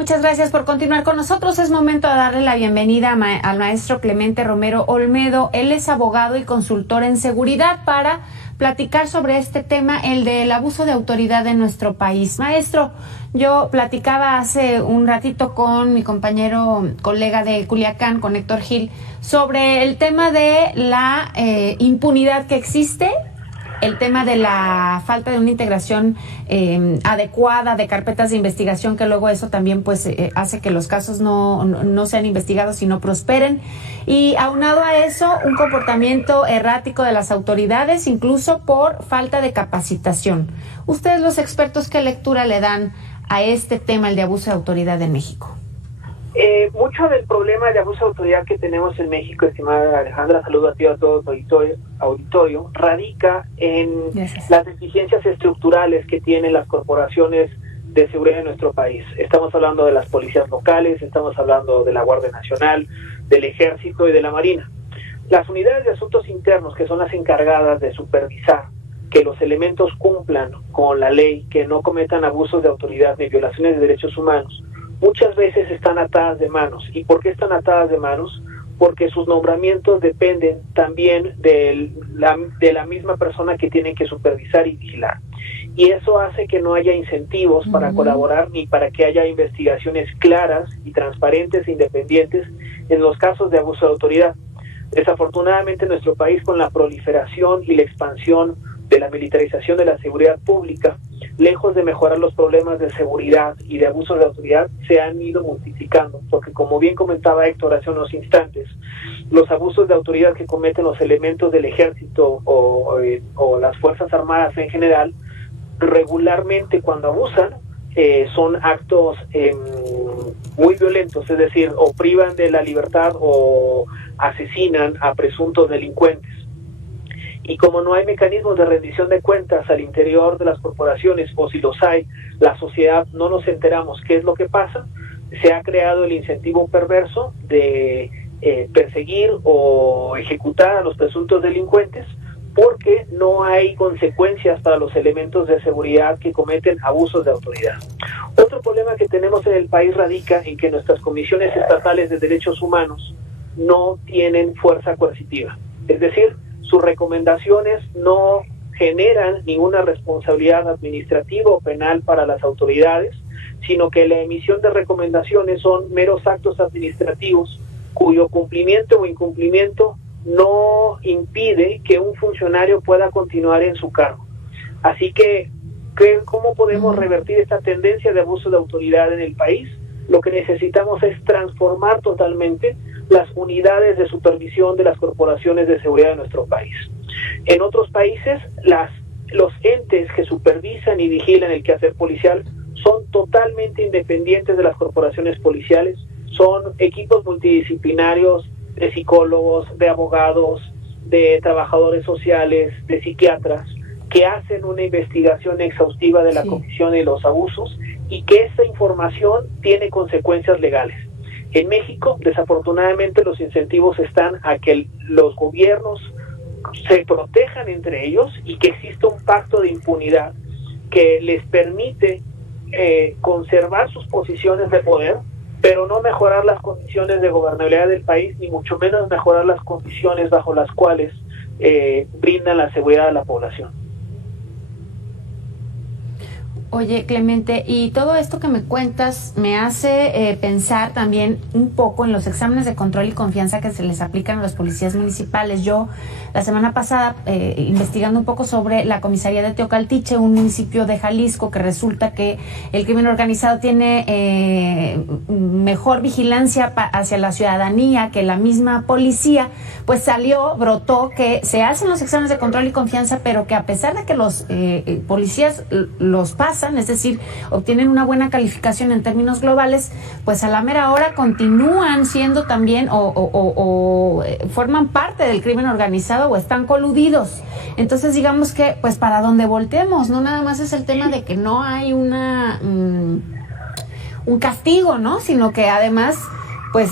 Muchas gracias por continuar con nosotros. Es momento de darle la bienvenida al maestro Clemente Romero Olmedo. Él es abogado y consultor en seguridad para platicar sobre este tema, el del abuso de autoridad en nuestro país. Maestro, yo platicaba hace un ratito con mi colega de Culiacán, con Héctor Gil, sobre el tema de la impunidad que existe, el tema de la falta de una integración adecuada de carpetas de investigación, que luego eso también pues hace que los casos no sean investigados y no prosperen. Y aunado a eso, un comportamiento errático de las autoridades, incluso por falta de capacitación. Ustedes, los expertos, ¿qué lectura le dan a este tema, el de abuso de autoridad en México? Mucho del problema de abuso de autoridad que tenemos en México, estimada Alejandra, saludo a ti, a todo tu auditorio, radica en las deficiencias estructurales que tienen las corporaciones de seguridad en nuestro país. Estamos hablando de las policías locales, estamos hablando de la Guardia Nacional, del Ejército y de la Marina. Las unidades de asuntos internos, que son las encargadas de supervisar que los elementos cumplan con la ley, que no cometan abusos de autoridad ni violaciones de derechos humanos, muchas veces están atadas de manos. ¿Y por qué están atadas de manos? Porque sus nombramientos dependen también de la misma persona que tiene que supervisar y vigilar. Y eso hace que no haya incentivos para colaborar ni para que haya investigaciones claras y transparentes e independientes en los casos de abuso de autoridad. Desafortunadamente, en nuestro país, con la proliferación y la expansión de la militarización de la seguridad pública, lejos de mejorar los problemas de seguridad y de abuso de autoridad, se han ido multiplicando, porque como bien comentaba Héctor hace unos instantes, los abusos de autoridad que cometen los elementos del ejército o las fuerzas armadas en general, regularmente cuando abusan, son actos muy violentos, es decir, o privan de la libertad o asesinan a presuntos delincuentes. Y como no hay mecanismos de rendición de cuentas al interior de las corporaciones, o si los hay, la sociedad no nos enteramos qué es lo que pasa, se ha creado el incentivo perverso de perseguir o ejecutar a los presuntos delincuentes, porque no hay consecuencias para los elementos de seguridad que cometen abusos de autoridad. Otro problema que tenemos en el país radica en que nuestras comisiones estatales de derechos humanos no tienen fuerza coercitiva, es decir, sus recomendaciones no generan ninguna responsabilidad administrativa o penal para las autoridades, sino que la emisión de recomendaciones son meros actos administrativos cuyo cumplimiento o incumplimiento no impide que un funcionario pueda continuar en su cargo. Así que, ¿cómo podemos revertir esta tendencia de abuso de autoridad en el país? Lo que necesitamos es transformar totalmente las unidades de supervisión de las corporaciones de seguridad de nuestro país. En otros países, los entes que supervisan y vigilan el quehacer policial son totalmente independientes de las corporaciones policiales, son equipos multidisciplinarios de psicólogos, de abogados, de trabajadores sociales, de psiquiatras, que hacen una investigación exhaustiva de la comisión y los abusos, y que esa información tiene consecuencias legales. En México, desafortunadamente, los incentivos están a que los gobiernos se protejan entre ellos y que exista un pacto de impunidad que les permite conservar sus posiciones de poder, pero no mejorar las condiciones de gobernabilidad del país, ni mucho menos mejorar las condiciones bajo las cuales brindan la seguridad a la población. Oye, Clemente, y todo esto que me cuentas me hace pensar también un poco en los exámenes de control y confianza que se les aplican a los policías municipales. Yo, la semana pasada, investigando un poco sobre la comisaría de Teocaltiche, un municipio de Jalisco, que resulta que el crimen organizado tiene mejor vigilancia hacia la ciudadanía que la misma policía, pues brotó que se hacen los exámenes de control y confianza, pero que a pesar de que los policías los pasan, es decir, obtienen una buena calificación en términos globales, pues a la mera hora continúan siendo también o forman parte del crimen organizado o están coludidos. Entonces, digamos que, pues para donde volteemos, no nada más es el tema de que no hay un castigo, ¿no? Sino que además, pues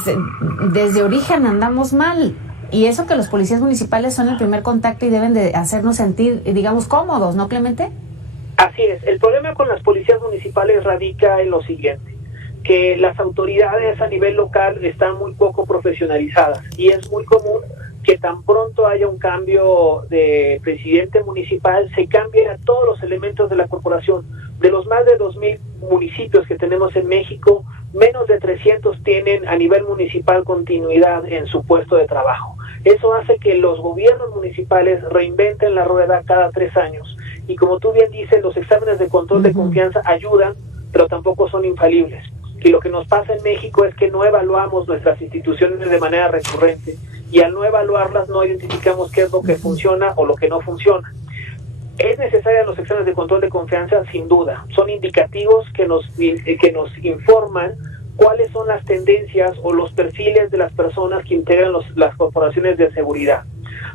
desde origen andamos mal. Y eso que los policías municipales son el primer contacto y deben de hacernos sentir, digamos, cómodos, ¿no, Clemente? Así es. El problema con las policías municipales radica en lo siguiente, que las autoridades a nivel local están muy poco profesionalizadas y es muy común que tan pronto haya un cambio de presidente municipal, se cambien a todos los elementos de la corporación. De los más de 2,000 municipios que tenemos en México, menos de 300 tienen a nivel municipal continuidad en su puesto de trabajo. Eso hace que los gobiernos municipales reinventen la rueda cada 3 años. Y como tú bien dices, los exámenes de control de confianza ayudan, pero tampoco son infalibles. Y lo que nos pasa en México es que no evaluamos nuestras instituciones de manera recurrente. Y al no evaluarlas no identificamos qué es lo que funciona o lo que no funciona. ¿Es necesaria los exámenes de control de confianza? Sin duda. Son indicativos que nos informan cuáles son las tendencias o los perfiles de las personas que integran las corporaciones de seguridad.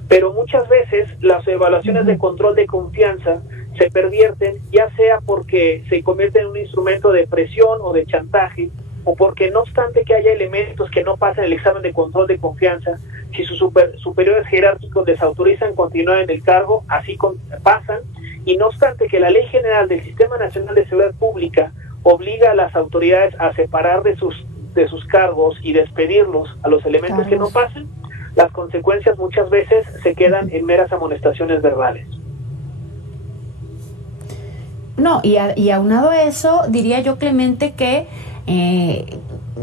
Pero muchas veces las evaluaciones de control de confianza se pervierten, ya sea porque se convierten en un instrumento de presión o de chantaje, o porque no obstante que haya elementos que no pasan el examen de control de confianza, si sus superiores jerárquicos les autorizan continuar en el cargo, así pasan, y no obstante que la Ley General del Sistema Nacional de Seguridad Pública obliga a las autoridades a separar de sus cargos y despedirlos a los elementos que no pasen, las consecuencias muchas veces se quedan en meras amonestaciones verbales. No, y aunado a eso, diría yo, Clemente, que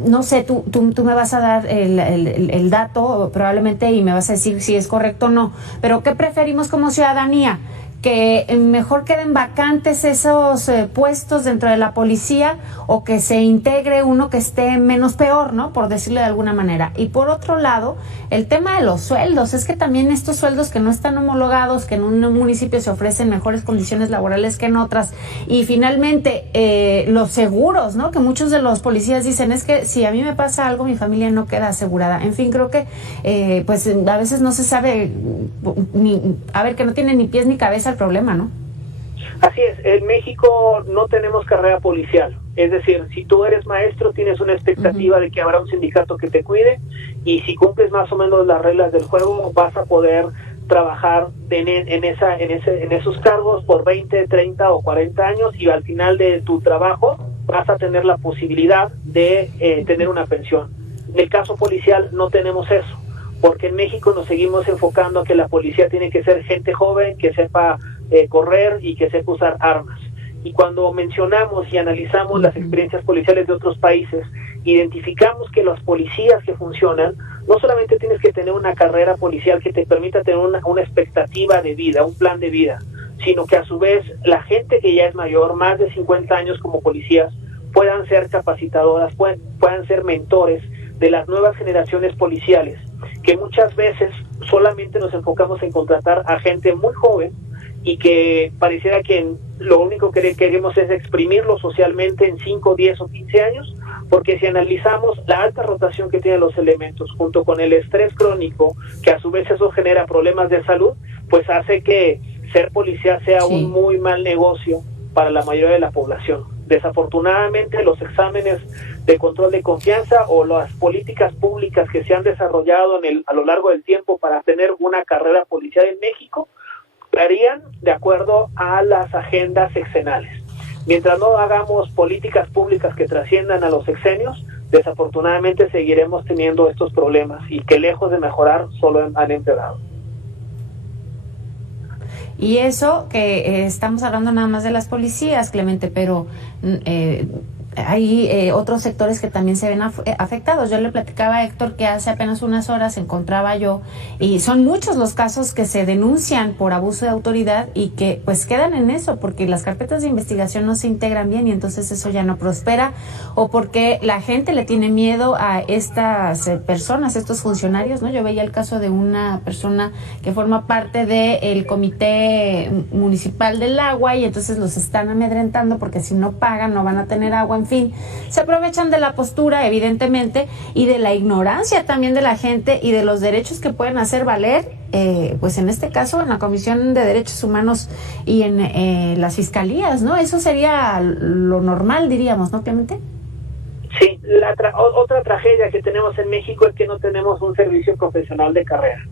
no sé, tú me vas a dar el dato probablemente y me vas a decir si es correcto o no, pero ¿qué preferimos como ciudadanía? ¿Que mejor queden vacantes esos puestos dentro de la policía o que se integre uno que esté menos peor, ¿no? Por decirlo de alguna manera. Y por otro lado, el tema de los sueldos. Es que también estos sueldos que no están homologados, que en un municipio se ofrecen mejores condiciones laborales que en otras. Y finalmente, los seguros, ¿no? Que muchos de los policías dicen, es que si a mí me pasa algo, mi familia no queda asegurada. En fin, creo que pues a veces no se sabe, que no tiene ni pies ni cabeza el problema, ¿no? Así es, en México no tenemos carrera policial, es decir, si tú eres maestro tienes una expectativa de que habrá un sindicato que te cuide y si cumples más o menos las reglas del juego vas a poder trabajar en esos cargos por 20, 30 o 40 años y al final de tu trabajo vas a tener la posibilidad de tener una pensión. En el caso policial no tenemos eso, porque en México nos seguimos enfocando a que la policía tiene que ser gente joven, que sepa correr y que sepa usar armas. Y cuando mencionamos y analizamos las experiencias policiales de otros países, identificamos que los policías que funcionan, no solamente tienes que tener una carrera policial que te permita tener una expectativa de vida, un plan de vida, sino que a su vez la gente que ya es mayor, más de 50 años como policías, puedan ser capacitadoras, puedan ser mentores de las nuevas generaciones policiales, que muchas veces solamente nos enfocamos en contratar a gente muy joven y que pareciera que lo único que queremos es exprimirlo socialmente en 5, 10 o 15 años, porque si analizamos la alta rotación que tienen los elementos junto con el estrés crónico, que a su vez eso genera problemas de salud, pues hace que ser policía sea un muy mal negocio para la mayoría de la población. Desafortunadamente, los exámenes de control de confianza o las políticas públicas que se han desarrollado a lo largo del tiempo para tener una carrera policial en México varían de acuerdo a las agendas sexenales. Mientras no hagamos políticas públicas que trasciendan a los sexenios, desafortunadamente seguiremos teniendo estos problemas y que lejos de mejorar solo han empeorado. Y eso que estamos hablando nada más de las policías, Clemente, pero hay otros sectores que también se ven afectados. Yo le platicaba a Héctor que hace apenas unas horas encontraba yo, y son muchos los casos que se denuncian por abuso de autoridad y que pues quedan en eso, porque las carpetas de investigación no se integran bien y entonces eso ya no prospera, o porque la gente le tiene miedo a estas personas, estos funcionarios, ¿no? Yo veía el caso de una persona que forma parte del comité municipal del agua y entonces los están amedrentando porque si no pagan no van a tener agua. En fin, se aprovechan de la postura, evidentemente, y de la ignorancia también de la gente y de los derechos que pueden hacer valer, pues en este caso en la Comisión de Derechos Humanos y en las fiscalías, ¿no? Eso sería lo normal, diríamos, ¿no, Clemente? Sí, otra tragedia que tenemos en México es que no tenemos un servicio profesional de carrera.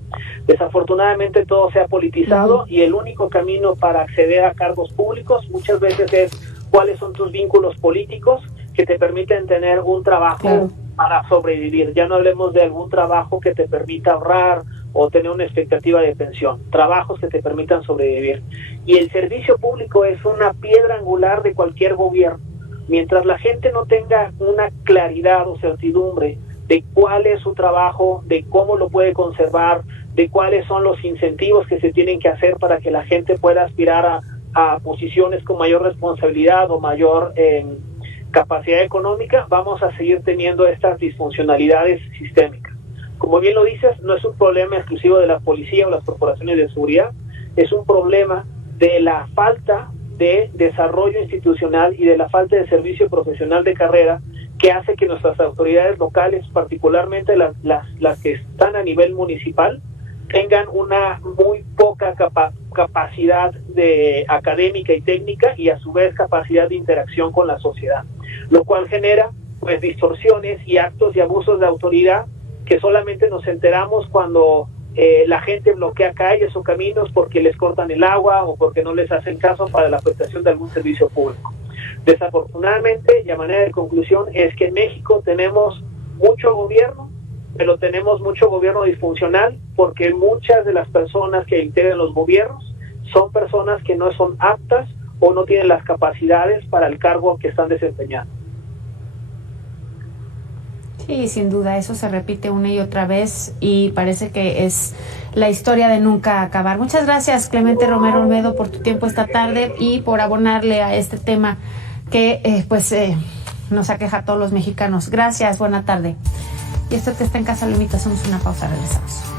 Desafortunadamente todo se ha politizado y el único camino para acceder a cargos públicos muchas veces es cuáles son tus vínculos políticos, que te permiten tener un trabajo para sobrevivir. Ya no hablemos de algún trabajo que te permita ahorrar o tener una expectativa de pensión. Trabajos que te permitan sobrevivir. Y el servicio público es una piedra angular de cualquier gobierno. Mientras la gente no tenga una claridad o certidumbre de cuál es su trabajo, de cómo lo puede conservar, de cuáles son los incentivos que se tienen que hacer para que la gente pueda aspirar a posiciones con mayor responsabilidad o mayor capacidad económica, vamos a seguir teniendo estas disfuncionalidades sistémicas. Como bien lo dices, no es un problema exclusivo de la policía o las corporaciones de seguridad, es un problema de la falta de desarrollo institucional y de la falta de servicio profesional de carrera que hace que nuestras autoridades locales, particularmente las que están a nivel municipal, tengan una muy poca capacidad de académica y técnica y a su vez capacidad de interacción con la sociedad, lo cual genera pues distorsiones y actos de abusos de autoridad que solamente nos enteramos cuando la gente bloquea calles o caminos porque les cortan el agua o porque no les hacen caso para la prestación de algún servicio público. Desafortunadamente, y a manera de conclusión, es que en México tenemos mucho gobierno, pero tenemos mucho gobierno disfuncional porque muchas de las personas que integran los gobiernos son personas que no son aptas o no tienen las capacidades para el cargo que están desempeñando. Sí, sin duda, eso se repite una y otra vez y parece que es la historia de nunca acabar. Muchas gracias, Clemente Romero Olmedo, por tu tiempo esta tarde y por abonarle a este tema que nos aqueja a todos los mexicanos. Gracias, buena tarde. Y esto que está en casa lo invito, hacemos una pausa, regresamos.